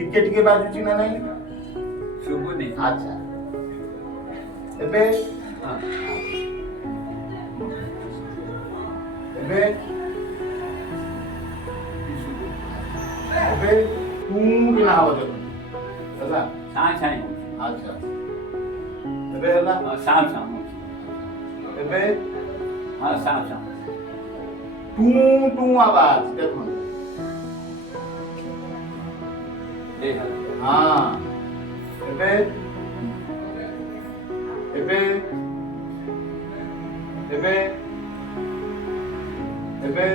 ଟିକେ ଟିକେ ବାଜୁଛି ନା ନାହିଁ? ଶୁଭୁନି। ଆଚ୍ଛା ଏବେ ହଁ ଏବେ ଏବେ ଟୁ କିନା ହବ ଦେଖନ୍ତୁ ହେଲା। ସାଇଁ ସାଇଁ ହଉଛି। ଆଚ୍ଛା ଏବେ ହେଲା। ହଁ ସାଁ ସାଁ ହଉଛି। ଏବେ ହଁ ସାଁ ସାଁ। ଟୁ ଟୁ आवाज ଦେଖନ୍ତୁ। ଏ ହେଲା। ହଁ ଏବେ ଏବେ ଏବେ ଏବେ